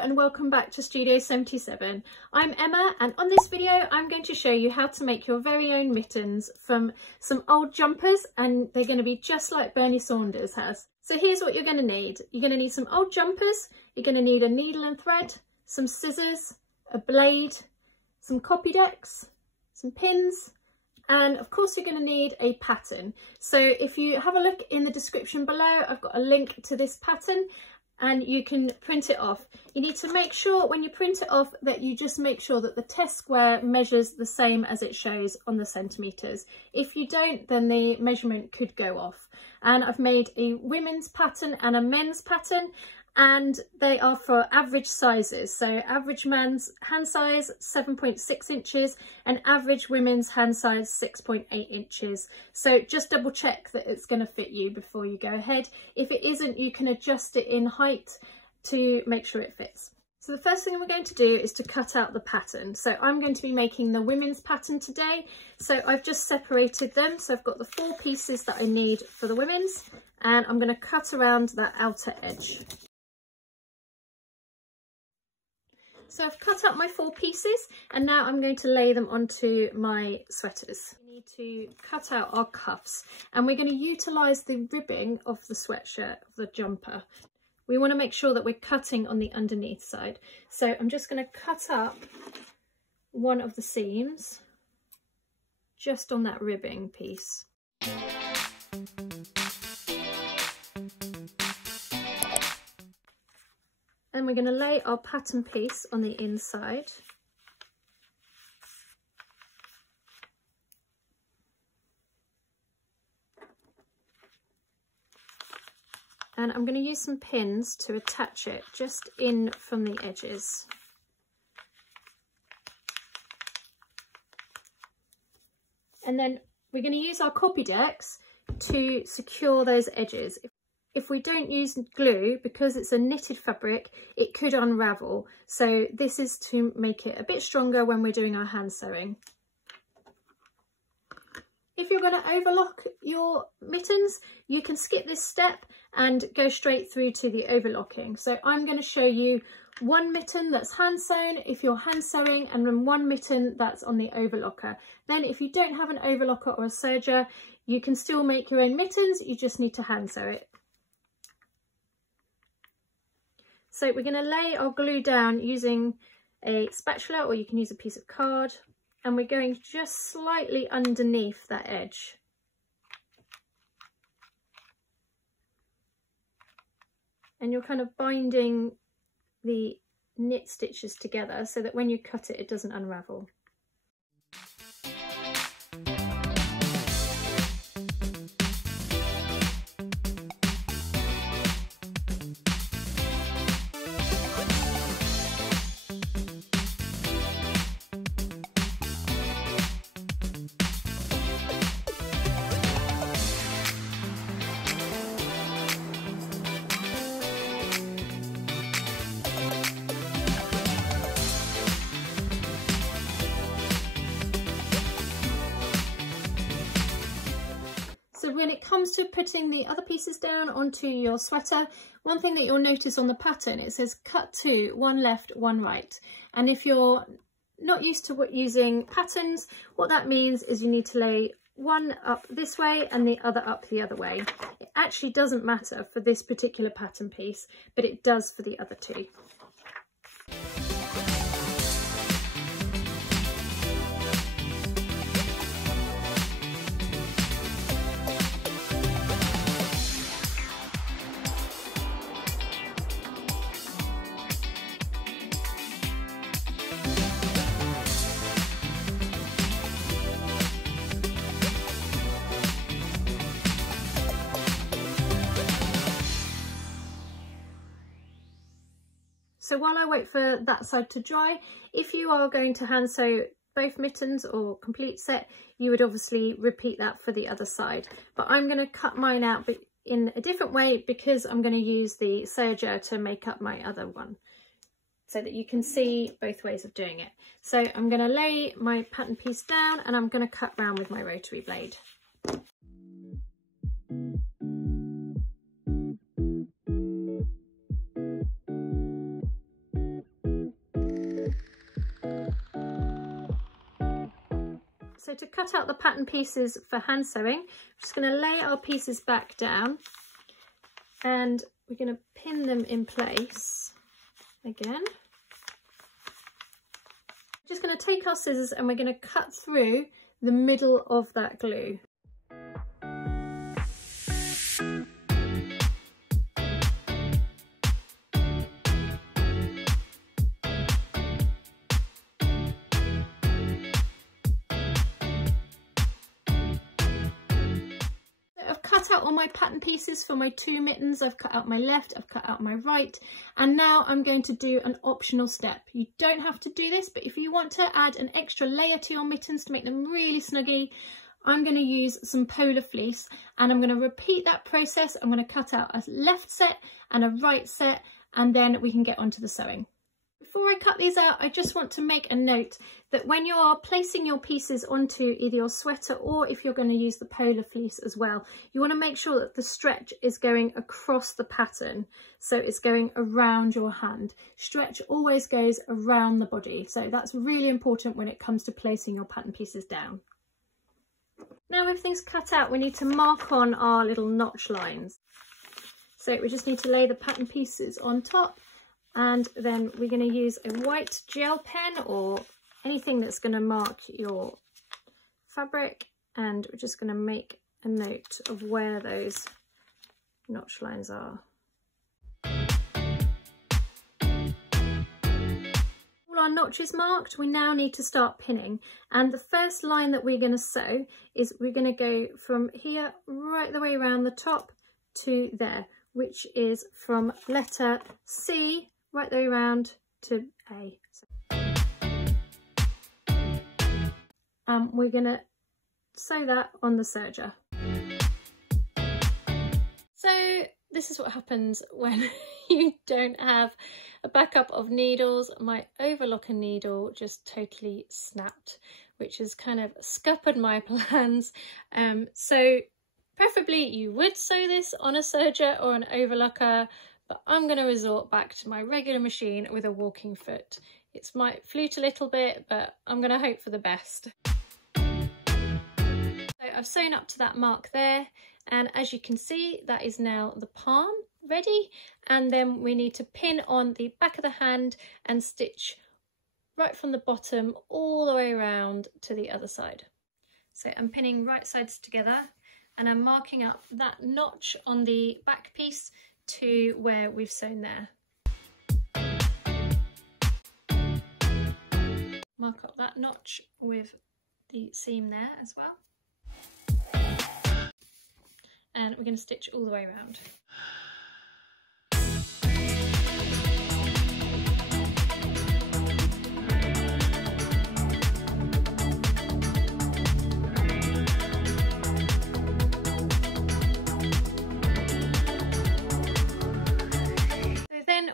and welcome back to Studio 77. I'm Emma, and on this video I'm going to show you how to make your very own mittens from some old jumpers, and they're going to be just like Bernie Sanders has. So here's what you're going to need. You're going to need some old jumpers, you're going to need a needle and thread, some scissors, a blade, some copy decks, some pins, and of course you're going to need a pattern. So if you have a look in the description below, I've got a link to this pattern and you can print it off. You need to make sure when you print it off that you just make sure that the test square measures the same as it shows on the centimetres. If you don't, then the measurement could go off. And I've made a women's pattern and a men's pattern, and they are for average sizes. So average man's hand size 7.6 inches and average women's hand size 6.8 inches. So just double check that it's going to fit you before you go ahead. If it isn't, you can adjust it in height to make sure it fits. So the first thing we're going to do is to cut out the pattern. So I'm going to be making the women's pattern today. So I've just separated them. So I've got the 4 pieces that I need for the women's, and I'm going to cut around that outer edge. So I've cut up my 4 pieces, and now I'm going to lay them onto my sweaters. We need to cut out our cuffs, and we're going to utilise the ribbing of the sweatshirt, of the jumper. We want to make sure that we're cutting on the underneath side. So I'm just going to cut up one of the seams just on that ribbing piece. And we're going to lay our pattern piece on the inside. And I'm going to use some pins to attach it just in from the edges. And then we're going to use our copy decks to secure those edges. If we don't use glue, because it's a knitted fabric, it could unravel. So this is to make it a bit stronger when we're doing our hand sewing. If you're going to overlock your mittens, you can skip this step and go straight through to the overlocking. So I'm going to show you one mitten that's hand sewn if you're hand sewing, and then one mitten that's on the overlocker. Then if you don't have an overlocker or a serger, you can still make your own mittens, you just need to hand sew it. So we're going to lay our glue down using a spatula, or you can use a piece of card, and we're going just slightly underneath that edge. And you're kind of binding the knit stitches together so that when you cut it, it doesn't unravel. So when it comes to putting the other pieces down onto your sweater, one thing that you'll notice on the pattern, it says cut 2, 1 left, 1 right. And if you're not used to using patterns, what that means is you need to lay one up this way and the other up the other way. It actually doesn't matter for this particular pattern piece, but it does for the other 2. So while I wait for that side to dry, if you are going to hand sew both mittens or complete set, you would obviously repeat that for the other side. But I'm going to cut mine out in a different way because I'm going to use the serger to make up my other one, so that you can see both ways of doing it. So I'm going to lay my pattern piece down and I'm going to cut round with my rotary blade. So to cut out the pattern pieces for hand sewing, I'm just going to lay our pieces back down and we're going to pin them in place again. Just going to take our scissors and we're going to cut through the middle of that glue. Cut out all my pattern pieces for my 2 mittens. I've cut out my left, I've cut out my right, and now I'm going to do an optional step. You don't have to do this, but if you want to add an extra layer to your mittens to make them really snuggy, I'm going to use some polar fleece and I'm going to repeat that process. I'm going to cut out a left set and a right set, and then we can get on to the sewing. Before I cut these out, I just want to make a note that when you are placing your pieces onto either your sweater or if you're going to use the polar fleece as well, you want to make sure that the stretch is going across the pattern. So it's going around your hand. Stretch always goes around the body. So that's really important when it comes to placing your pattern pieces down. Now everything's cut out, we need to mark on our little notch lines. So we just need to lay the pattern pieces on top. And then we're going to use a white gel pen or anything that's going to mark your fabric, and we're just going to make a note of where those notch lines are. All our notches marked, we now need to start pinning, and the first line that we're going to sew is we're going to go from here right the way around the top to there, which is from letter C right the way around to A. We're going to sew that on the serger. So this is what happens when you don't have a backup of needles. My overlocker needle just totally snapped, which has kind of scuppered my plans. So preferably you would sew this on a serger or an overlocker, but I'm going to resort back to my regular machine with a walking foot. It might flute a little bit, but I'm going to hope for the best. So I've sewn up to that mark there, and as you can see, that is now the palm ready, and then we need to pin on the back of the hand and stitch right from the bottom all the way around to the other side. So I'm pinning right sides together and I'm marking up that notch on the back piece to where we've sewn there. Mark up that notch with the seam there as well. And we're going to stitch all the way around.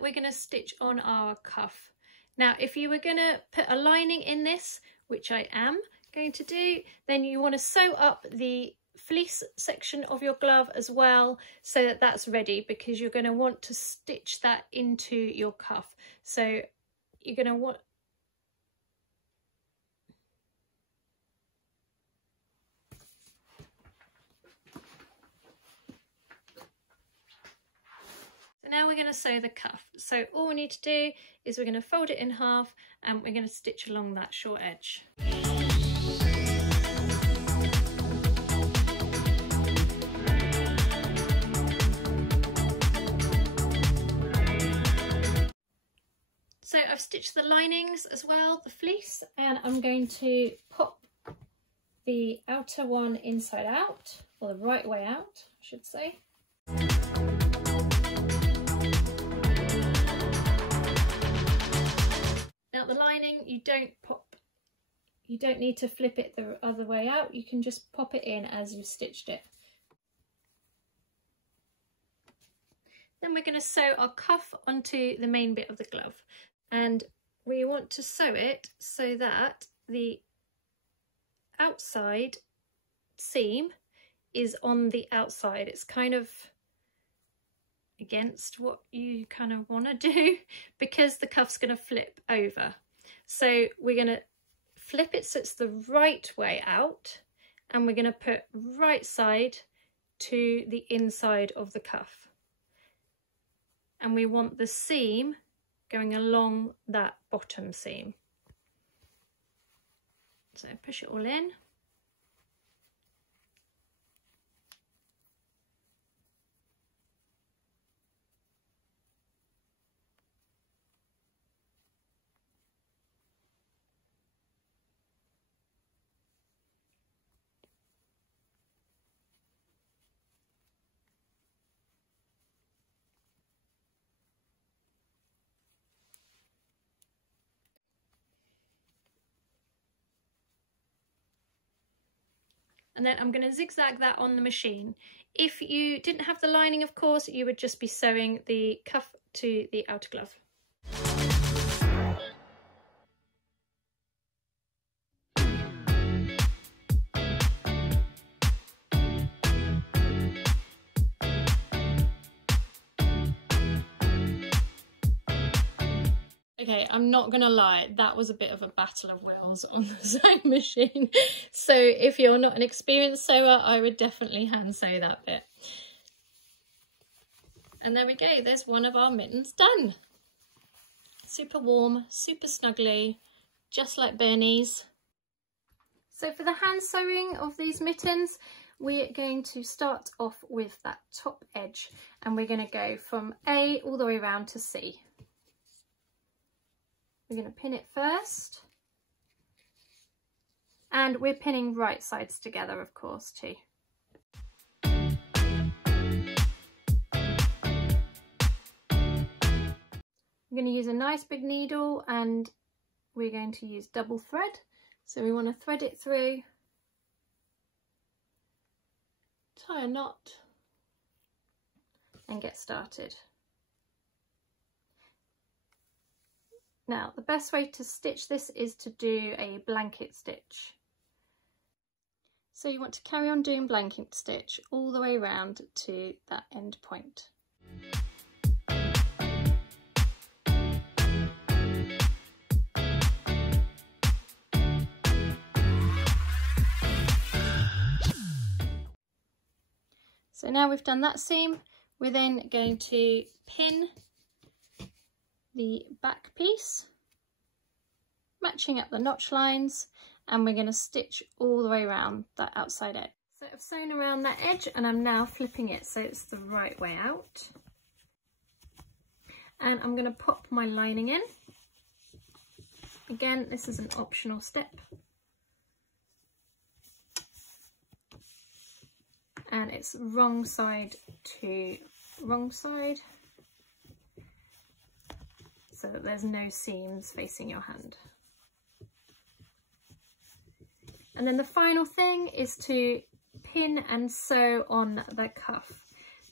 We're going to stitch on our cuff. Now if you were going to put a lining in this, which I am going to do, then you want to sew up the fleece section of your glove as well, so that that's ready, because you're going to want to stitch that into your cuff. So you're going to want now we're going to sew the cuff. So all we need to do is we're going to fold it in half and we're going to stitch along that short edge. So I've stitched the linings as well, the fleece, and I'm going to pop the outer one inside out, or the right way out, I should say. Now the lining, you don't need to flip it the other way out, you can just pop it in as you've stitched it. Then we're going to sew our cuff onto the main bit of the glove, and we want to sew it so that the outside seam is on the outside. It's kind of against what you kind of want to do because the cuff's going to flip over. So we're going to flip it so it's the right way out, and we're going to put right side to the inside of the cuff. And we want the seam going along that bottom seam. So push it all in. And then I'm going to zigzag that on the machine. If you didn't have the lining, of course, you would just be sewing the cuff to the outer glove. Okay, I'm not gonna lie, that was a bit of a battle of wills on the sewing machine. So if you're not an experienced sewer, I would definitely hand sew that bit. And there we go, there's one of our mittens done. Super warm, super snuggly, just like Bernie's. So for the hand sewing of these mittens, we're going to start off with that top edge, and we're going to go from A all the way around to C. We're going to pin it first, and we're pinning right sides together, of course, too. I'm going to use a nice big needle, and we're going to use double thread. So we want to thread it through, tie a knot, and get started. Now, the best way to stitch this is to do a blanket stitch. So you want to carry on doing blanket stitch all the way around to that end point. So now we've done that seam, we're then going to pin the back piece, matching up the notch lines, and we're going to stitch all the way around that outside edge. So I've sewn around that edge, and I'm now flipping it so it's the right way out. And I'm going to pop my lining in. Again, this is an optional step. And it's wrong side to wrong side, so that there's no seams facing your hand. And then the final thing is to pin and sew on the cuff.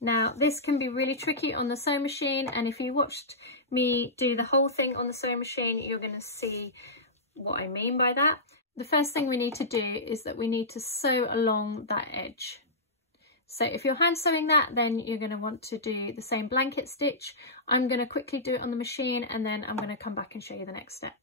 Now this can be really tricky on the sewing machine, and if you watched me do the whole thing on the sewing machine, you're going to see what I mean by that. The first thing we need to do is that we need to sew along that edge. So if you're hand sewing that, then you're going to want to do the same blanket stitch. I'm going to quickly do it on the machine, and then I'm going to come back and show you the next step.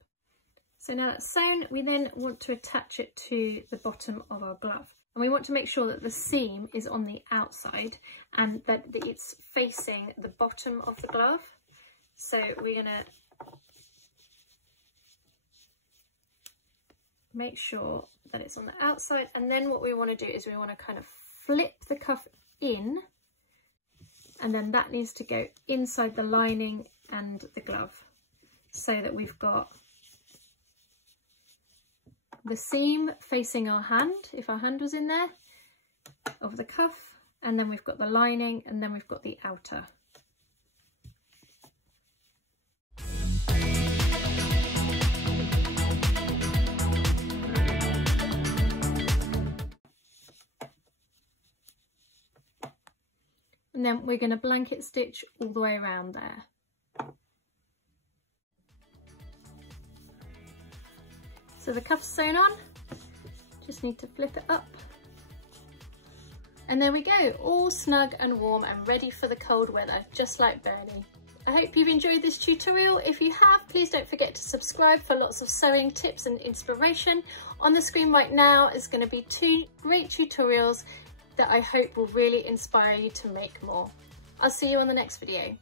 So now that's sewn, we then want to attach it to the bottom of our glove. And we want to make sure that the seam is on the outside and that it's facing the bottom of the glove. So we're going to make sure that it's on the outside, and then what we want to do is we want to kind of flip the cuff in, and then that needs to go inside the lining and the glove, so that we've got the seam facing our hand, if our hand was in there, of the cuff, and then we've got the lining, and then we've got the outer. And then we're going to blanket stitch all the way around there. So the cuff's sewn on, just need to flip it up. And there we go, all snug and warm and ready for the cold weather, just like Bernie. I hope you've enjoyed this tutorial. If you have, please don't forget to subscribe for lots of sewing tips and inspiration. On the screen right now is going to be 2 great tutorials that I hope will really inspire you to make more. I'll see you on the next video.